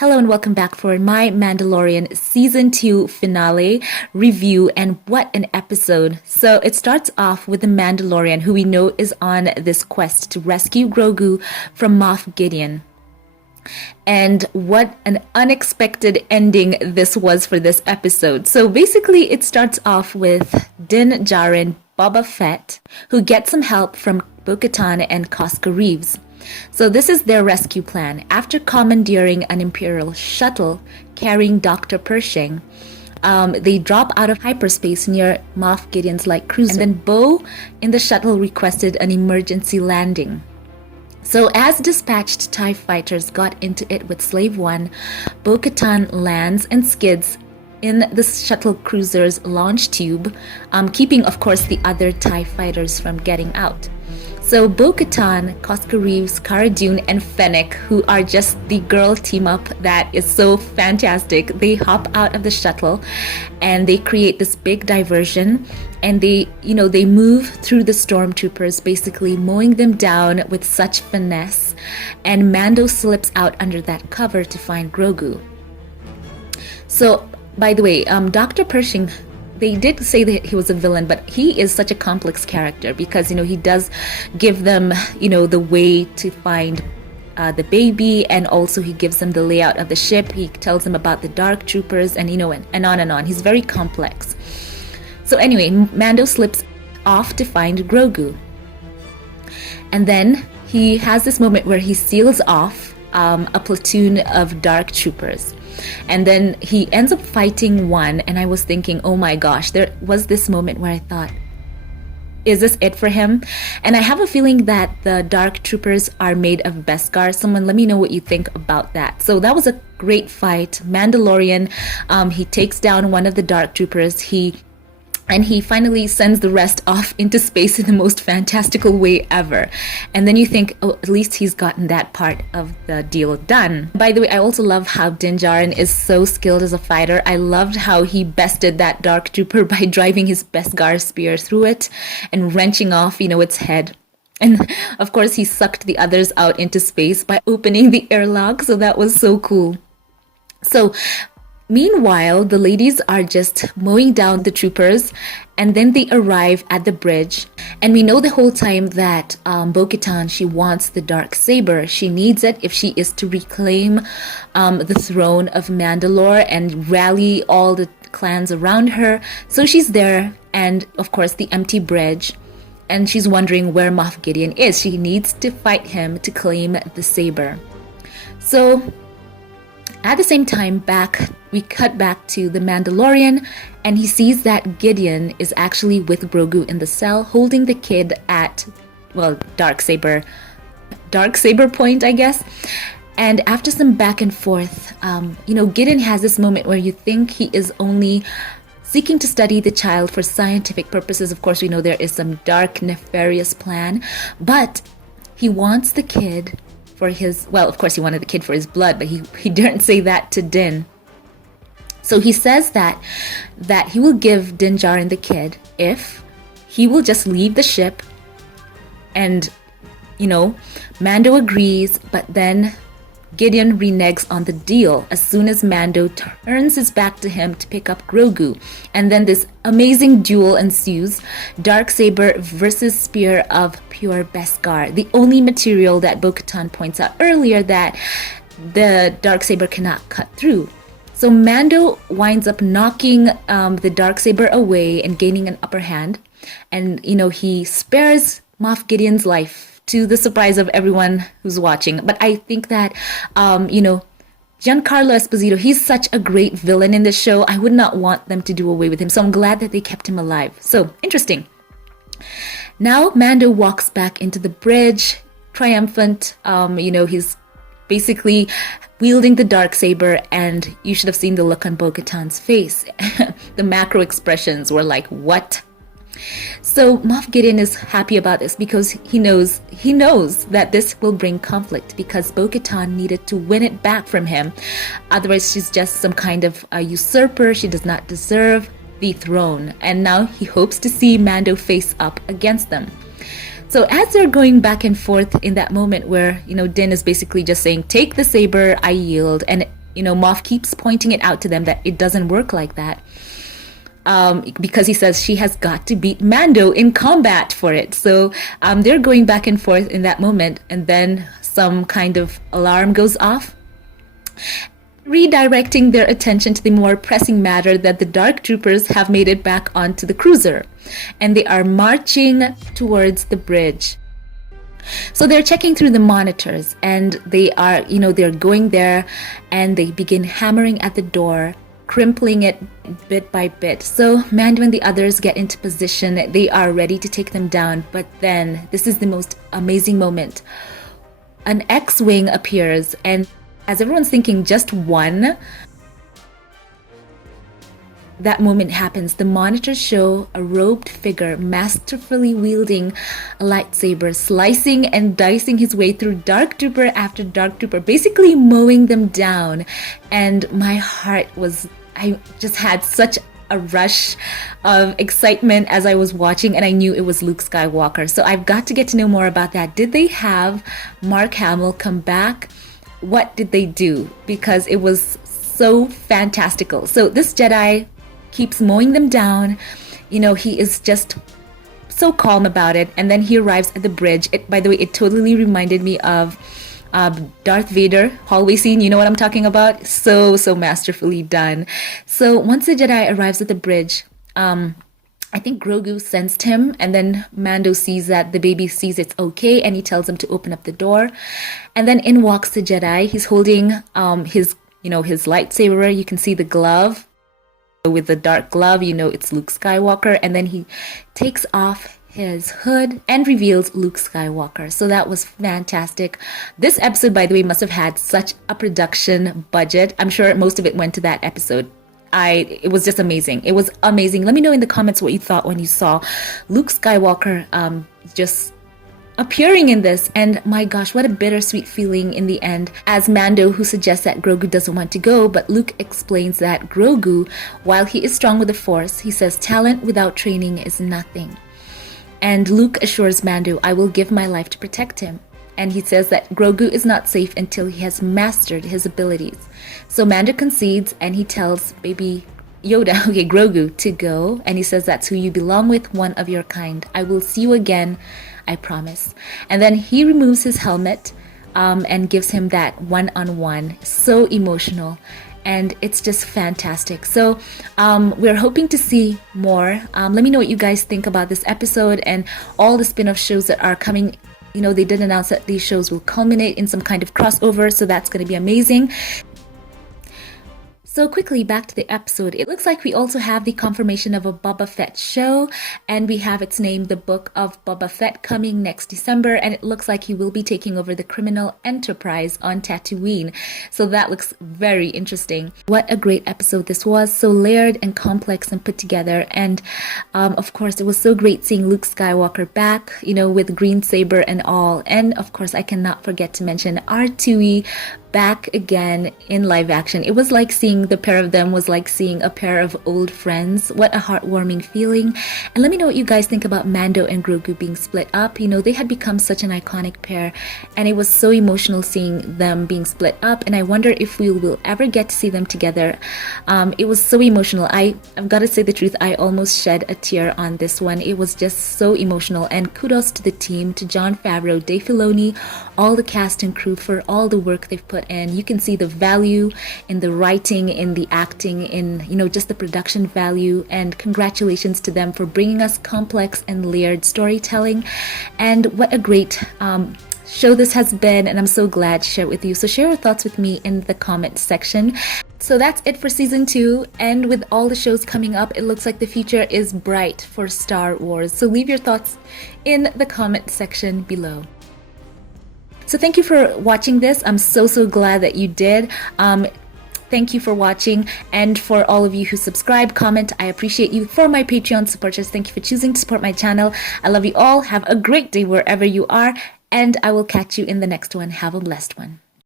Hello and welcome back for my Mandalorian Season 2 finale review, and what an episode. So it starts off with the Mandalorian, who we know is on this quest to rescue Grogu from Moff Gideon. And what an unexpected ending this was for this episode. So basically it starts off with Din Djarin, Boba Fett, who gets some help from Bo-Katan and Koska Reeves. So this is their rescue plan. After commandeering an Imperial shuttle carrying Dr. Pershing, they drop out of hyperspace near Moff Gideon's light cruiser. And then Bo in the shuttle requested an emergency landing. So as dispatched TIE fighters got into it with Slave One, Bo-Katan lands and skids in the shuttle cruiser's launch tube, keeping, of course, the other TIE fighters from getting out. So Bo-Katan, Koska Reeves, Cara Dune, and Fennec, who are just the girl team up that is so fantastic, they hop out of the shuttle and they create this big diversion, and they move through the stormtroopers, basically mowing them down with such finesse, and Mando slips out under that cover to find Grogu. So, by the way, Dr. Pershing, they did say that he was a villain, but he is such a complex character because, he does give them, the way to find the baby, and also he gives them the layout of the ship. He tells them about the dark troopers and, and on and on. He's very complex. So anyway, Mando slips off to find Grogu. And then he has this moment where he seals off a platoon of dark troopers. And then he ends up fighting one, and I was thinking, oh my gosh, there was this moment where I thought, is this it for him? And I have a feeling that the dark troopers are made of Beskar. Someone let me know what you think about that. So that was a great fight. Mandalorian, he takes down one of the dark troopers. And he finally sends the rest off into space in the most fantastical way ever. And then you think, oh, at least he's gotten that part of the deal done. By the way, I also love how Din Djarin is so skilled as a fighter. I loved how he bested that dark trooper by driving his Beskar spear through it and wrenching off, its head. And of course, he sucked the others out into space by opening the airlock. So that was so cool. So meanwhile, the ladies are just mowing down the troopers, and then they arrive at the bridge. And we know the whole time that Bo-Katan, she wants the dark saber. She needs it if she is to reclaim the throne of Mandalore and rally all the clans around her. So she's there, and of course the empty bridge, and she's wondering where Moff Gideon is. She needs to fight him to claim the saber. So at the same time, we cut back to the Mandalorian, and he sees that Gideon is actually with Grogu in the cell, holding the kid at, dark saber point, I guess. And after some back and forth, Gideon has this moment where you think he is only seeking to study the child for scientific purposes. Of course, we know there is some dark, nefarious plan, but he wants the kid for his, of course he wanted the kid for his blood, but he didn't say that to Din. So he says that he will give Din Djarin the kid if he will just leave the ship. And, Mando agrees, but then Gideon reneges on the deal as soon as Mando turns his back to him to pick up Grogu. And then this amazing duel ensues. Darksaber versus Spear of Pure Beskar, the only material that Bo-Katan points out earlier that the Darksaber cannot cut through. So Mando winds up knocking the Darksaber away and gaining an upper hand. And, he spares Moff Gideon's life, to the surprise of everyone who's watching. But I think that, Giancarlo Esposito, he's such a great villain in this show. I would not want them to do away with him. So I'm glad that they kept him alive. So interesting. Now Mando walks back into the bridge, triumphant. He's basically wielding the Darksaber, and you should have seen the look on Bo-Katan's face. The macro expressions were like, what? So Moff Gideon is happy about this because he knows that this will bring conflict, because Bo-Katan needed to win it back from him. Otherwise, she's just some kind of a usurper. She does not deserve the throne. And now he hopes to see Mando face up against them. So as they're going back and forth in that moment where, Din is basically just saying, take the saber, I yield. And Moff keeps pointing it out to them that it doesn't work like that. Because he says she has got to beat Mando in combat for it. So they're going back and forth in that moment, and then some kind of alarm goes off, redirecting their attention to the more pressing matter that the Dark Troopers have made it back onto the cruiser, and they are marching towards the bridge. So they're checking through the monitors, and they are, they're going there, and they begin hammering at the door, crimpling it bit by bit. So Mando and the others get into position. They are ready to take them down. But then, this is the most amazing moment. An X-Wing appears, and as everyone's thinking just one, that moment happens. The monitors show a robed figure masterfully wielding a lightsaber, slicing and dicing his way through Dark Trooper after Dark Trooper, basically mowing them down. And my heart I just had such a rush of excitement as I was watching, and I knew it was Luke Skywalker. So I've got to get to know more about that. Did they have Mark Hamill come back? What did they do? Because it was so fantastical. So this Jedi keeps mowing them down. He is just so calm about it. And then he arrives at the bridge. By the way, it totally reminded me of Darth Vader hallway scene. You know what I'm talking about? So masterfully done. So once the Jedi arrives at the bridge, I think Grogu sensed him, and then Mando sees that the baby sees it's okay, and he tells him to open up the door. And then in walks the Jedi. He's holding his lightsaber. You can see the glove. With the dark glove, it's Luke Skywalker. And then he takes off his hood and reveals Luke Skywalker. So that was fantastic. This episode, by the way, must have had such a production budget. I'm sure most of it went to that episode. It was just amazing. It was amazing. Let me know in the comments what you thought when you saw Luke Skywalker just appearing in this. And my gosh, what a bittersweet feeling in the end, as Mando, who suggests that Grogu doesn't want to go, but Luke explains that Grogu, while he is strong with the Force, he says talent without training is nothing. And Luke assures Mando, I will give my life to protect him. And he says that Grogu is not safe until he has mastered his abilities. So Mando concedes, and he tells baby Yoda, Grogu, to go. And he says, that's who you belong with, one of your kind. I will see you again, I promise. And then he removes his helmet and gives him that one-on-one. So emotional. And it's just fantastic. So we're hoping to see more. Let me know what you guys think about this episode and all the spin-off shows that are coming. They did announce that these shows will culminate in some kind of crossover, so that's going to be amazing. So quickly, back to the episode. It looks like we also have the confirmation of a Boba Fett show, and we have its name, The Book of Boba Fett, coming next December, and it looks like he will be taking over the criminal enterprise on Tatooine. So that looks very interesting. What a great episode this was, so layered and complex and put together. And of course, it was so great seeing Luke Skywalker back, with green saber and all. And of course, I cannot forget to mention R2E back again in live action. It was like seeing the pair of them was like seeing a pair of old friends. What a heartwarming feeling. And let me know what you guys think about Mando and Grogu being split up. They had become such an iconic pair, and it was so emotional seeing them being split up, and I wonder if we will ever get to see them together. It was so emotional. I've got to say the truth, I almost shed a tear on this one. It was just so emotional, and kudos to the team, to Jon Favreau, Dave Filoni, all the cast and crew for all the work they've put in. You can see the value in the writing, in the acting, in just the production value, and congratulations to them for bringing us complex and layered storytelling. And what a great show this has been, and I'm so glad to share it with you. So share your thoughts with me in the comment section. So that's it for season 2, and with all the shows coming up, it looks like the future is bright for Star Wars. So leave your thoughts in the comment section below. So thank you for watching this. I'm so glad that you did. Thank you for watching, and for all of you who subscribe, comment, I appreciate you. For my Patreon supporters, thank you for choosing to support my channel. I love you all. Have a great day wherever you are, and I will catch you in the next one. Have a blessed one.